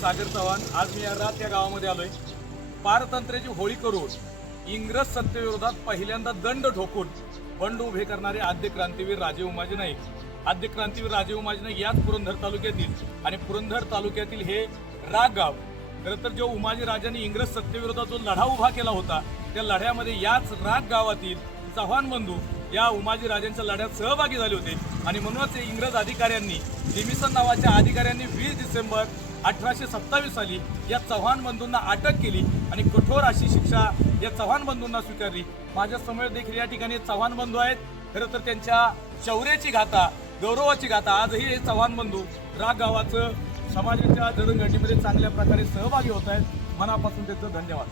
सागर चव्हाण. आज मी या गावामध्ये आलोय. पारतंत्र्याची होळी करून इंग्रज सत्तेविरोधात पहिल्यांदा दंड ठोकून बंड उभे करणारे आद्य क्रांतीवीर राजे उमाजी नाईक. आद्य क्रांतीवीर राजे उमाजी नाईक याच पुरंदर तालुक्यातील आणि पुरंदर तालुक्यातील हे राग गाव. खरं तर जो उमाजी राजांनी इंग्रज सत्तेविरोधात जो लढा उभा केला होता त्या लढ्यामध्ये याच राग गावातील चव्हाण बंधू या उमाजी राजांच्या लढ्यात सहभागी झाले होते आणि म्हणूनच इंग्रज अधिकाऱ्यांनी जेमिसन नावाच्या अधिकाऱ्यांनी 20 डिसेंबर 1827 साली या चव्हाण बंधूंना अटक केली आणि कठोर अशी शिक्षा या चव्हाण बंधूंना स्वीकारली. माझ्या समोर देखील या ठिकाणी चव्हाण बंधू आहेत. खरं तर त्यांच्या शौर्याची गाथा, गौरवाची गाथा आजही हे चव्हाण बंधू राग गावाचं समाजाच्या जडणघडणीमध्ये चांगल्या प्रकारे सहभागी होत आहेत. मनापासून त्यांचं धन्यवाद.